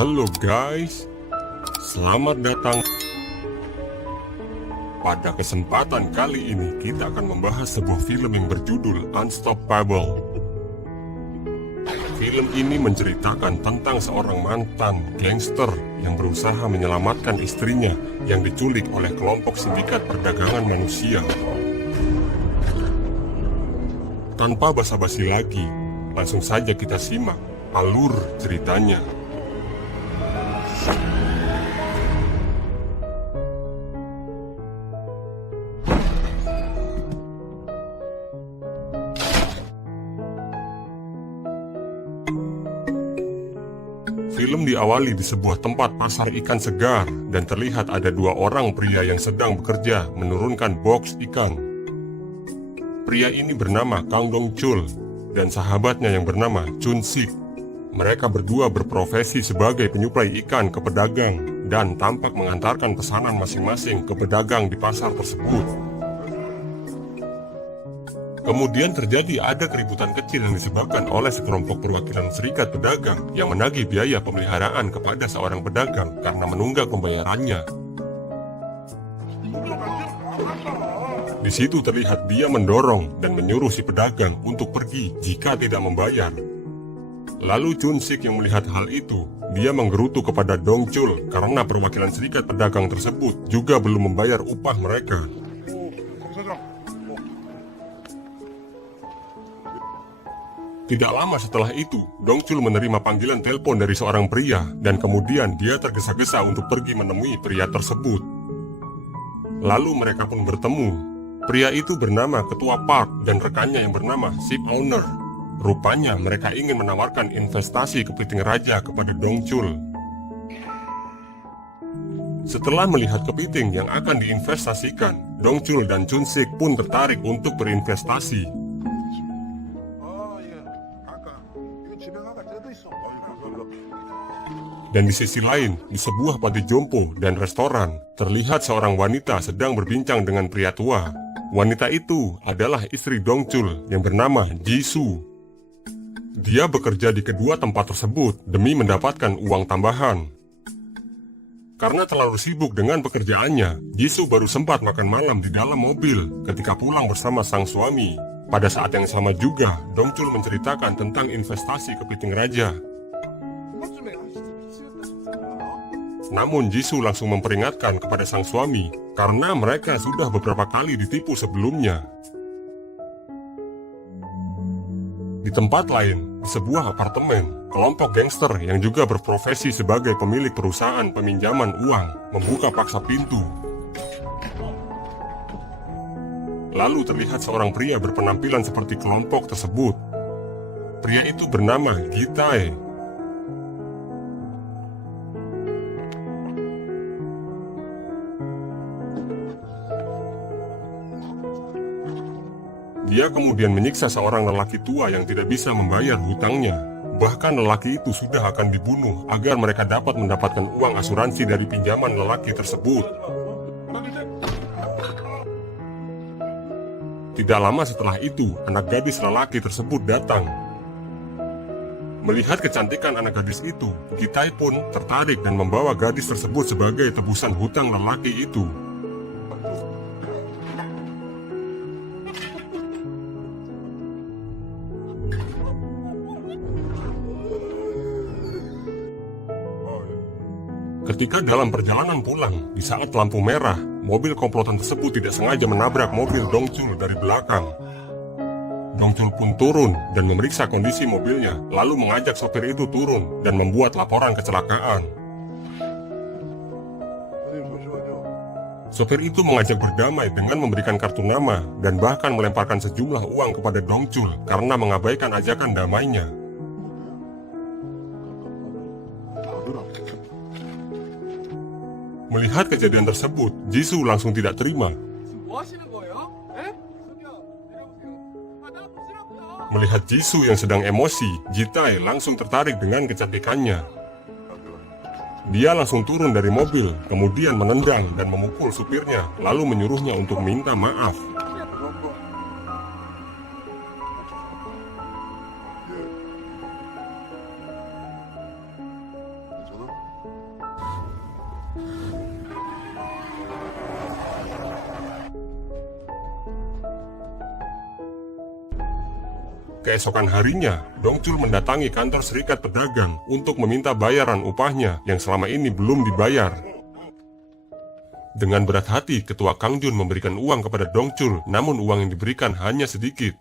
Halo guys, selamat datang. Pada kesempatan kali ini kita akan membahas sebuah film yang berjudul Unstoppable. Film ini menceritakan tentang seorang mantan gangster yang berusaha menyelamatkan istrinya yang diculik oleh kelompok sindikat perdagangan manusia. Tanpa basa-basi lagi, langsung saja kita simak alur ceritanya. Film diawali di sebuah tempat pasar ikan segar dan terlihat ada dua orang pria yang sedang bekerja menurunkan box ikan. Pria ini bernama Kang Dong Chul dan sahabatnya yang bernama Chun Sik. Mereka berdua berprofesi sebagai penyuplai ikan ke pedagang dan tampak mengantarkan pesanan masing-masing ke pedagang di pasar tersebut. Kemudian terjadi ada keributan kecil yang disebabkan oleh sekelompok perwakilan serikat pedagang yang menagih biaya pemeliharaan kepada seorang pedagang karena menunggak pembayarannya. Di situ terlihat dia mendorong dan menyuruh si pedagang untuk pergi jika tidak membayar. Lalu Chun Sik yang melihat hal itu, dia menggerutu kepada Dong Chul karena perwakilan serikat pedagang tersebut juga belum membayar upah mereka. Tidak lama setelah itu, Dong Chul menerima panggilan telepon dari seorang pria dan kemudian dia tergesa-gesa untuk pergi menemui pria tersebut. Lalu mereka pun bertemu. Pria itu bernama Ketua Park dan rekannya yang bernama Ship Owner. Rupanya mereka ingin menawarkan investasi kepiting raja kepada Dong Chul. Setelah melihat kepiting yang akan diinvestasikan, Dong Chul dan Chun Sik pun tertarik untuk berinvestasi. Dan di sisi lain, di sebuah panti jompo dan restoran, terlihat seorang wanita sedang berbincang dengan pria tua. Wanita itu adalah istri Dong Chul yang bernama Jisoo. Dia bekerja di kedua tempat tersebut demi mendapatkan uang tambahan. Karena terlalu sibuk dengan pekerjaannya, Jisoo baru sempat makan malam di dalam mobil ketika pulang bersama sang suami. Pada saat yang sama juga, Dong Chul menceritakan tentang investasi kepiting raja. Namun Jisoo langsung memperingatkan kepada sang suami karena mereka sudah beberapa kali ditipu sebelumnya. Di tempat lain, di sebuah apartemen, kelompok gangster yang juga berprofesi sebagai pemilik perusahaan peminjaman uang membuka paksa pintu. Lalu terlihat seorang pria berpenampilan seperti kelompok tersebut. Pria itu bernama Gitae. Dia kemudian menyiksa seorang lelaki tua yang tidak bisa membayar hutangnya. Bahkan lelaki itu sudah akan dibunuh agar mereka dapat mendapatkan uang asuransi dari pinjaman lelaki tersebut. Tidak lama setelah itu, anak gadis lelaki tersebut datang. Melihat kecantikan anak gadis itu, Gitae pun tertarik dan membawa gadis tersebut sebagai tebusan hutang lelaki itu. Ketika dalam perjalanan pulang, di saat lampu merah, mobil komplotan tersebut tidak sengaja menabrak mobil Dong Chul dari belakang. Dong Chul pun turun dan memeriksa kondisi mobilnya, lalu mengajak sopir itu turun dan membuat laporan kecelakaan. Sopir itu mengajak berdamai dengan memberikan kartu nama dan bahkan melemparkan sejumlah uang kepada Dong Chul karena mengabaikan ajakan damainya. Melihat kejadian tersebut, Jisoo langsung tidak terima. Melihat Jisoo yang sedang emosi, Gitae langsung tertarik dengan kecantikannya. Dia langsung turun dari mobil, kemudian menendang dan memukul supirnya, lalu menyuruhnya untuk minta maaf. Keesokan harinya, Dongchul mendatangi kantor serikat pedagang untuk meminta bayaran upahnya yang selama ini belum dibayar. Dengan berat hati, ketua Kang Jun memberikan uang kepada Dongchul, namun uang yang diberikan hanya sedikit.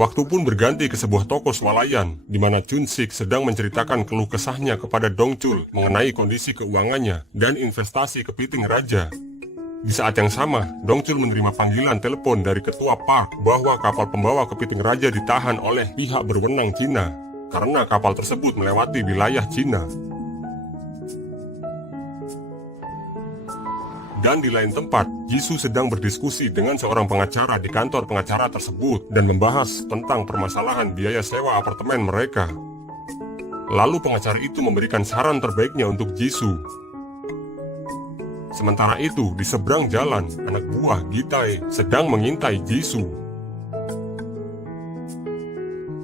Waktu pun berganti ke sebuah toko swalayan, di mana Chun Sik sedang menceritakan keluh kesahnya kepada Dongchul mengenai kondisi keuangannya dan investasi kepiting raja. Di saat yang sama, Dongchul menerima panggilan telepon dari ketua Park bahwa kapal pembawa kepiting raja ditahan oleh pihak berwenang Cina karena kapal tersebut melewati wilayah Cina. Dan di lain tempat, Jisoo sedang berdiskusi dengan seorang pengacara di kantor pengacara tersebut dan membahas tentang permasalahan biaya sewa apartemen mereka. Lalu pengacara itu memberikan saran terbaiknya untuk Jisoo. Sementara itu, di seberang jalan, anak buah Gitae sedang mengintai Jisoo.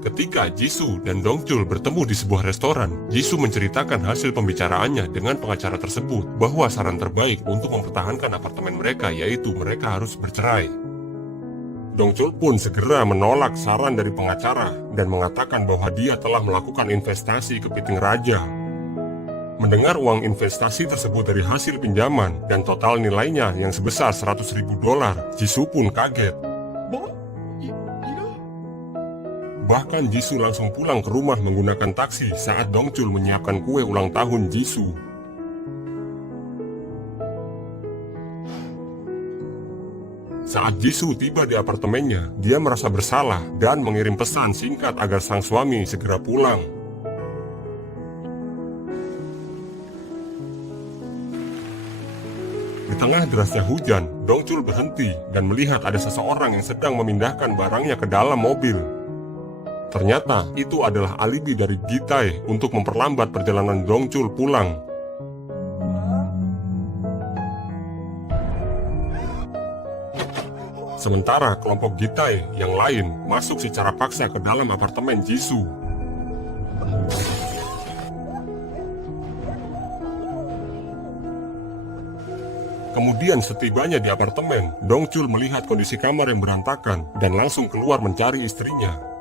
Ketika Jisoo dan Dongchul bertemu di sebuah restoran, Jisoo menceritakan hasil pembicaraannya dengan pengacara tersebut bahwa saran terbaik untuk mempertahankan apartemen mereka yaitu mereka harus bercerai. Dongchul pun segera menolak saran dari pengacara dan mengatakan bahwa dia telah melakukan investasi kepiting raja. Mendengar uang investasi tersebut dari hasil pinjaman dan total nilainya yang sebesar $100.000, Jisoo pun kaget. Bahkan Jisoo langsung pulang ke rumah menggunakan taksi saat Dongchul menyiapkan kue ulang tahun Jisoo. Saat Jisoo tiba di apartemennya, dia merasa bersalah dan mengirim pesan singkat agar sang suami segera pulang. Di tengah derasnya hujan, Dongchul berhenti dan melihat ada seseorang yang sedang memindahkan barangnya ke dalam mobil. Ternyata itu adalah alibi dari Gitae untuk memperlambat perjalanan Dongchul pulang. Sementara kelompok Gitae yang lain masuk secara paksa ke dalam apartemen Jisoo. Kemudian setibanya di apartemen, Dongchul melihat kondisi kamar yang berantakan dan langsung keluar mencari istrinya.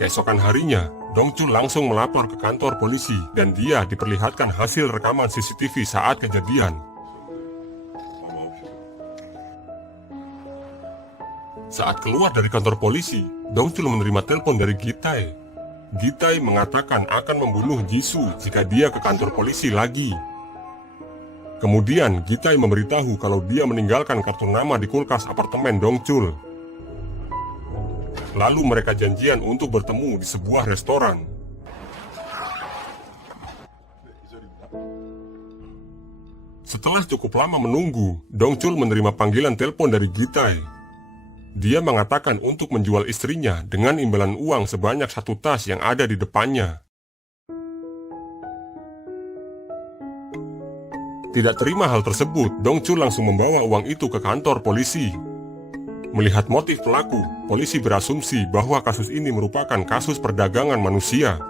Keesokan harinya, Dongchul langsung melapor ke kantor polisi dan dia diperlihatkan hasil rekaman CCTV saat kejadian. Saat keluar dari kantor polisi, Dongchul menerima telepon dari Gitae. Gitae mengatakan akan membunuh Jisoo jika dia ke kantor polisi lagi. Kemudian Gitae memberitahu kalau dia meninggalkan kartu nama di kulkas apartemen Dongchul. Lalu mereka janjian untuk bertemu di sebuah restoran. Setelah cukup lama menunggu, Dongchul menerima panggilan telepon dari Gitae. Dia mengatakan untuk menjual istrinya dengan imbalan uang sebanyak 1 tas yang ada di depannya. Tidak terima hal tersebut, Dongchul langsung membawa uang itu ke kantor polisi. Melihat motif pelaku, polisi berasumsi bahwa kasus ini merupakan kasus perdagangan manusia.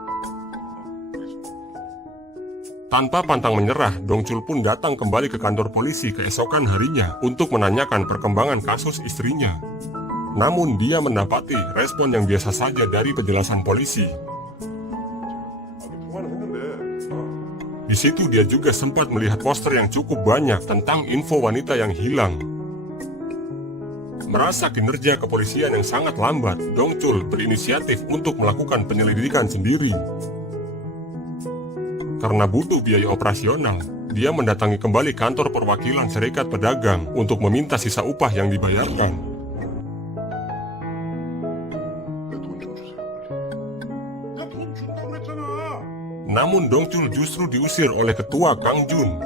Tanpa pantang menyerah, Dongchul pun datang kembali ke kantor polisi keesokan harinya untuk menanyakan perkembangan kasus istrinya. Namun dia mendapati respon yang biasa saja dari penjelasan polisi. Di situ dia juga sempat melihat poster yang cukup banyak tentang info wanita yang hilang. Merasa kinerja kepolisian yang sangat lambat, Dongchul berinisiatif untuk melakukan penyelidikan sendiri. Karena butuh biaya operasional, dia mendatangi kembali kantor perwakilan serikat pedagang untuk meminta sisa upah yang dibayarkan. Namun Dongchul justru diusir oleh ketua Kang Jun.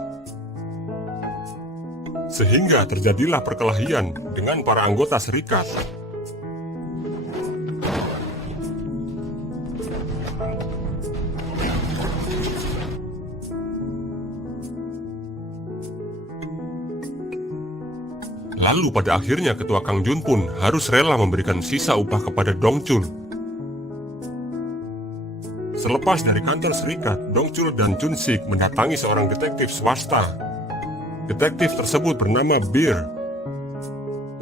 Sehingga terjadilah perkelahian dengan para anggota serikat. Lalu pada akhirnya ketua Kang Jun pun harus rela memberikan sisa upah kepada Dongchul. Selepas dari kantor serikat, Dongchul dan Chun-sik mendatangi seorang detektif swasta. Detektif tersebut bernama Bir.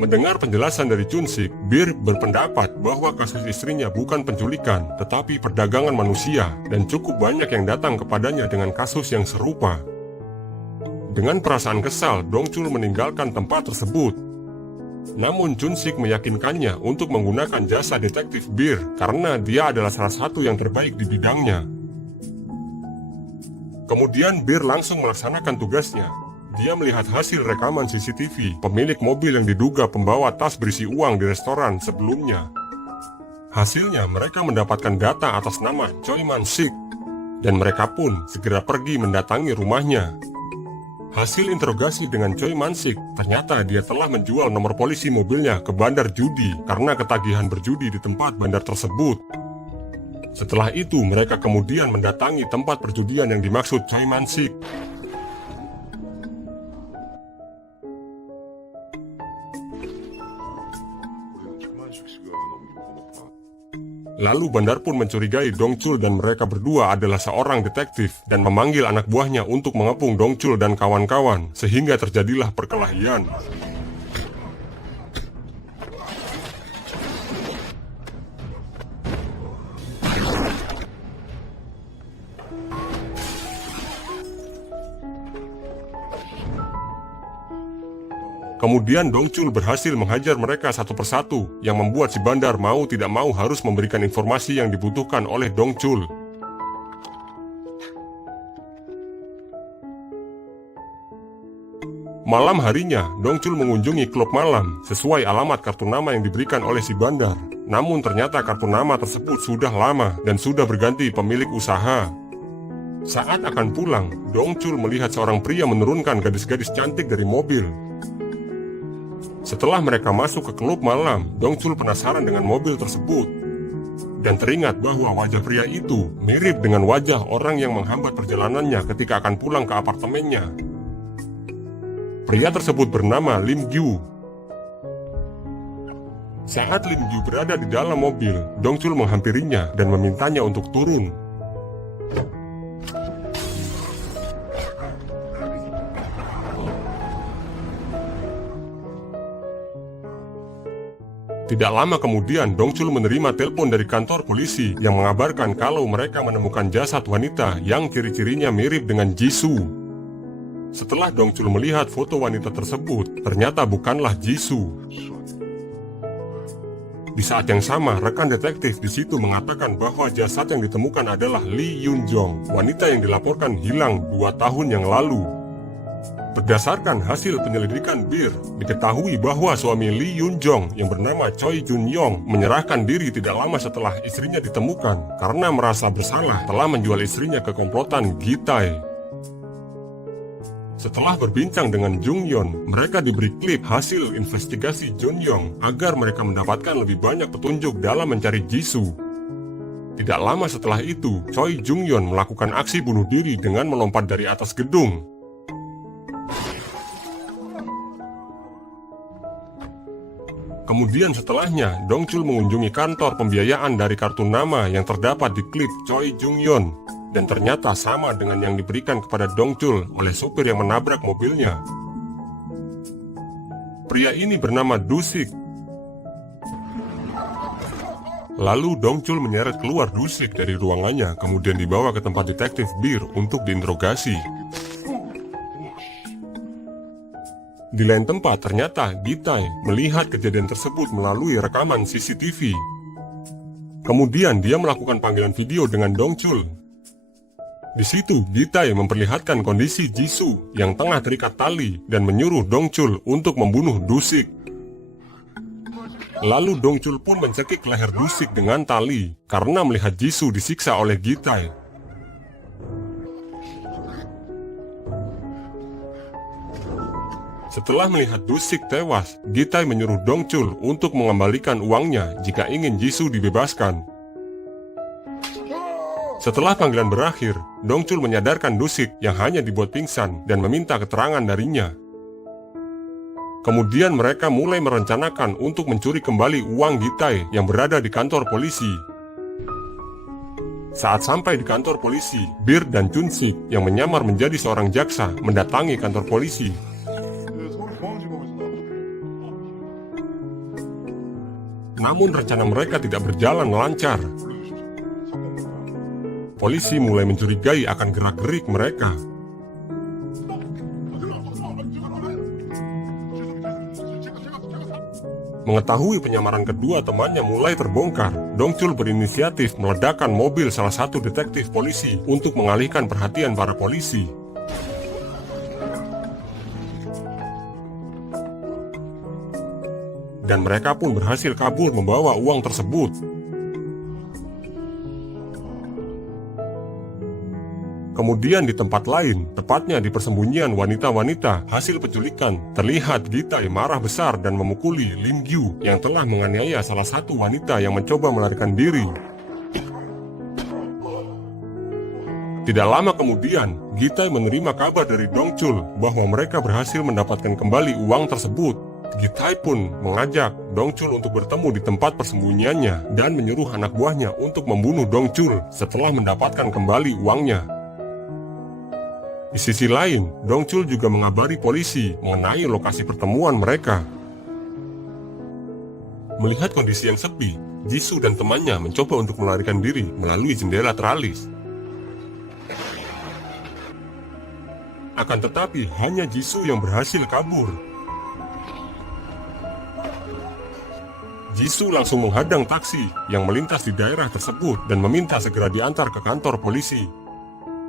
Mendengar penjelasan dari Chun-sik, Bir berpendapat bahwa kasus istrinya bukan penculikan, tetapi perdagangan manusia, dan cukup banyak yang datang kepadanya dengan kasus yang serupa. Dengan perasaan kesal, Dongchul meninggalkan tempat tersebut. Namun Chun-sik meyakinkannya untuk menggunakan jasa detektif Bir karena dia adalah salah satu yang terbaik di bidangnya. Kemudian Bir langsung melaksanakan tugasnya. Dia melihat hasil rekaman CCTV pemilik mobil yang diduga pembawa tas berisi uang di restoran sebelumnya. Hasilnya mereka mendapatkan data atas nama Choi Man-sik, dan mereka pun segera pergi mendatangi rumahnya. Hasil interogasi dengan Choi Man-sik, ternyata dia telah menjual nomor polisi mobilnya ke bandar judi karena ketagihan berjudi di tempat bandar tersebut. Setelah itu, mereka kemudian mendatangi tempat perjudian yang dimaksud Choi Man-sik. Lalu bandar pun mencurigai Dongchul dan mereka berdua adalah seorang detektif dan memanggil anak buahnya untuk mengepung Dongchul dan kawan-kawan, sehingga terjadilah perkelahian. Kemudian Dongchul berhasil menghajar mereka satu persatu, yang membuat si bandar mau tidak mau harus memberikan informasi yang dibutuhkan oleh Dongchul. Malam harinya, Dongchul mengunjungi klub malam sesuai alamat kartu nama yang diberikan oleh si bandar. Namun ternyata kartu nama tersebut sudah lama dan sudah berganti pemilik usaha. Saat akan pulang, Dongchul melihat seorang pria menurunkan gadis-gadis cantik dari mobil. Setelah mereka masuk ke klub malam, Dongchul penasaran dengan mobil tersebut dan teringat bahwa wajah pria itu mirip dengan wajah orang yang menghambat perjalanannya ketika akan pulang ke apartemennya. Pria tersebut bernama Lim Gyu. Saat Lim Gyu berada di dalam mobil, Dongchul menghampirinya dan memintanya untuk turun. Tidak lama kemudian, Dongchul menerima telepon dari kantor polisi yang mengabarkan kalau mereka menemukan jasad wanita yang ciri-cirinya mirip dengan Jisoo. Setelah Dongchul melihat foto wanita tersebut, ternyata bukanlah Jisoo. Di saat yang sama, rekan detektif di situ mengatakan bahwa jasad yang ditemukan adalah Lee Yun-jong, wanita yang dilaporkan hilang 2 tahun yang lalu. Berdasarkan hasil penyelidikan Bir, diketahui bahwa suami Lee Yun-jong yang bernama Choi Jun-yong menyerahkan diri tidak lama setelah istrinya ditemukan karena merasa bersalah telah menjual istrinya ke komplotan Gitai. Setelah berbincang dengan Jung-yeon, mereka diberi klip hasil investigasi Jun-yong agar mereka mendapatkan lebih banyak petunjuk dalam mencari Jisoo. Tidak lama setelah itu, Choi Jung-yeon melakukan aksi bunuh diri dengan melompat dari atas gedung. Kemudian setelahnya, Dongchul mengunjungi kantor pembiayaan dari kartu nama yang terdapat di klip Choi Jung-yeon, dan ternyata sama dengan yang diberikan kepada Dongchul oleh supir yang menabrak mobilnya. Pria ini bernama Du-sik. Lalu Dongchul menyeret keluar Du-sik dari ruangannya, kemudian dibawa ke tempat detektif Bir untuk diinterogasi. Di lain tempat, ternyata Gitai melihat kejadian tersebut melalui rekaman CCTV. Kemudian dia melakukan panggilan video dengan Dongchul. Di situ, Gitai memperlihatkan kondisi Jisoo yang tengah terikat tali dan menyuruh Dongchul untuk membunuh Du-sik. Lalu Dongchul pun mencekik leher Du-sik dengan tali karena melihat Jisoo disiksa oleh Gitai. Setelah melihat Du-sik tewas, Gitai menyuruh Dongchul untuk mengembalikan uangnya jika ingin Jisoo dibebaskan. Setelah panggilan berakhir, Dongchul menyadarkan Du-sik yang hanya dibuat pingsan dan meminta keterangan darinya. Kemudian mereka mulai merencanakan untuk mencuri kembali uang Gitai yang berada di kantor polisi. Saat sampai di kantor polisi, Bir dan Chun-sik yang menyamar menjadi seorang jaksa mendatangi kantor polisi. Namun rencana mereka tidak berjalan lancar. Polisi mulai mencurigai akan gerak-gerik mereka. Mengetahui penyamaran kedua temannya mulai terbongkar, Dongchul berinisiatif meledakkan mobil salah satu detektif polisi untuk mengalihkan perhatian para polisi. Dan mereka pun berhasil kabur membawa uang tersebut. Kemudian di tempat lain, tepatnya di persembunyian wanita-wanita hasil penculikan, terlihat Gitai marah besar dan memukuli Lim Gyu yang telah menganiaya salah satu wanita yang mencoba melarikan diri. Tidak lama kemudian, Gitai menerima kabar dari Dongchul bahwa mereka berhasil mendapatkan kembali uang tersebut. Gitai pun mengajak Dongchul untuk bertemu di tempat persembunyiannya dan menyuruh anak buahnya untuk membunuh Dongchul setelah mendapatkan kembali uangnya. Di sisi lain, Dongchul juga mengabari polisi mengenai lokasi pertemuan mereka. Melihat kondisi yang sepi, Jisoo dan temannya mencoba untuk melarikan diri melalui jendela teralis. Akan tetapi, hanya Jisoo yang berhasil kabur. Jisoo langsung menghadang taksi yang melintas di daerah tersebut dan meminta segera diantar ke kantor polisi.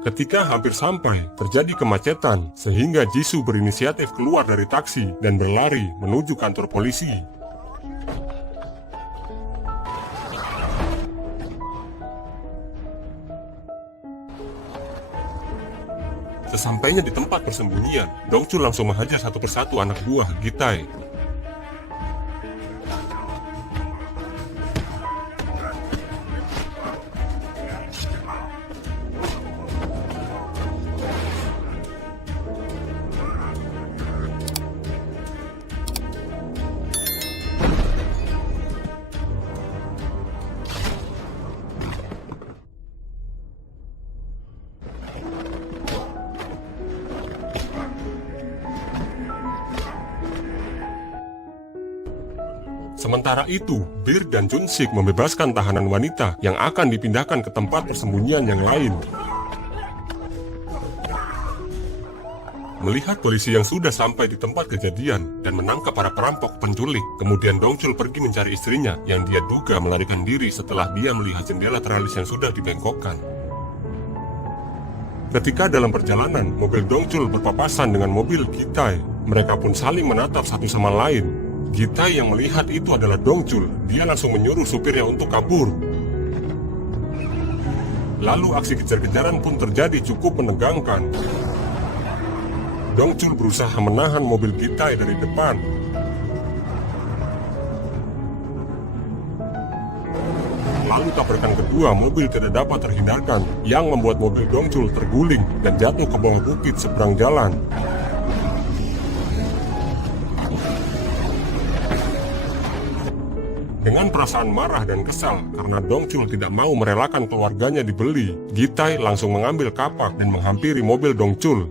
Ketika hampir sampai, terjadi kemacetan sehingga Jisoo berinisiatif keluar dari taksi dan berlari menuju kantor polisi. Sesampainya di tempat persembunyian, Dongchul langsung menghajar satu persatu anak buah Gitai. Sementara itu, Bir dan Chun-sik membebaskan tahanan wanita yang akan dipindahkan ke tempat persembunyian yang lain. Melihat polisi yang sudah sampai di tempat kejadian dan menangkap para perampok penculik, kemudian Dongchul pergi mencari istrinya yang dia duga melarikan diri setelah dia melihat jendela teralis yang sudah dibengkokkan. Ketika dalam perjalanan, mobil Dongchul berpapasan dengan mobil Gitai. Mereka pun saling menatap satu sama lain. Gitai yang melihat itu adalah Dongchul. Dia langsung menyuruh supirnya untuk kabur. Lalu aksi kejar-kejaran pun terjadi cukup menegangkan. Dongchul berusaha menahan mobil Gitai dari depan. Lalu tabrakan kedua mobil tidak dapat terhindarkan, yang membuat mobil Dongchul terguling dan jatuh ke bawah bukit seberang jalan. Dengan perasaan marah dan kesal karena Dongchul tidak mau merelakan keluarganya dibeli, Gitai langsung mengambil kapak dan menghampiri mobil Dongchul.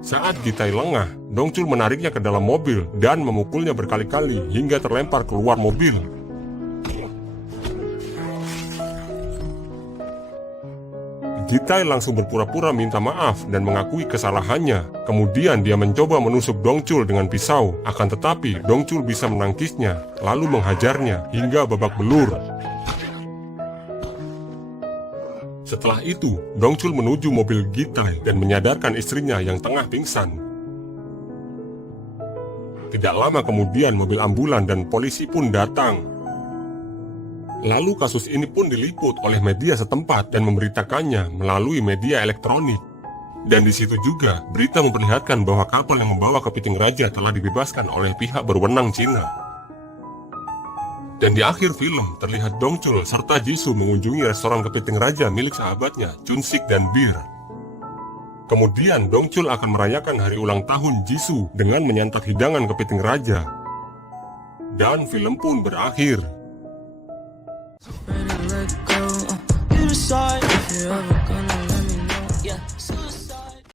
Saat Gitai lengah, Dongchul menariknya ke dalam mobil dan memukulnya berkali-kali hingga terlempar keluar mobil. Gitai langsung berpura-pura minta maaf dan mengakui kesalahannya. Kemudian dia mencoba menusuk Dongchul dengan pisau, akan tetapi Dongchul bisa menangkisnya, lalu menghajarnya hingga babak belur. Setelah itu, Dongchul menuju mobil Gitai dan menyadarkan istrinya yang tengah pingsan. Tidak lama kemudian mobil ambulan dan polisi pun datang. Lalu kasus ini pun diliput oleh media setempat dan memberitakannya melalui media elektronik. Dan di situ juga berita memperlihatkan bahwa kapal yang membawa kepiting raja telah dibebaskan oleh pihak berwenang Cina. Dan di akhir film terlihat Dongchul serta Jisoo mengunjungi restoran kepiting raja milik sahabatnya Chun-sik dan Bir. Kemudian Dongchul akan merayakan hari ulang tahun Jisoo dengan menyantap hidangan kepiting raja. Dan film pun berakhir. Ready to let go. You decide if you ever